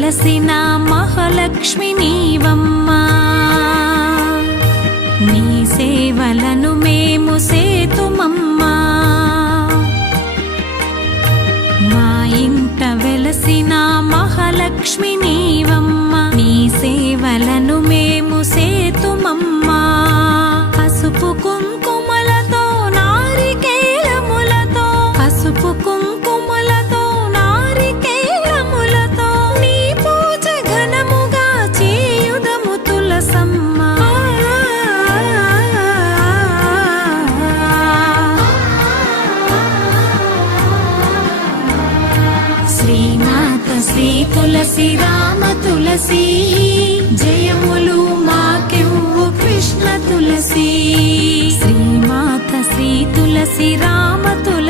వెలసిన మహాలక్ష్మి నీవమ్మా, నీ సేవలను మేము సేతుమమ్మా. మా ఇంట వెలసిన మహాలక్ష్మి నీవమ్మా, నీ సేవలను మేము సేతుమమ్మా. పసుపు కుంకుమలతో నారికేలములతో, పసుపు కుంకుమలతో నారికేలములతో నీ పూజ ఘనముగా చేయుదము తులసమ్మ. శ్రీమాత శ్రీ తులసి రామ తులసి, జయములు మాకెవ్వు కృష్ణ తులసి. శ్రీమాత శ్రీ తులసి రామ తులసి.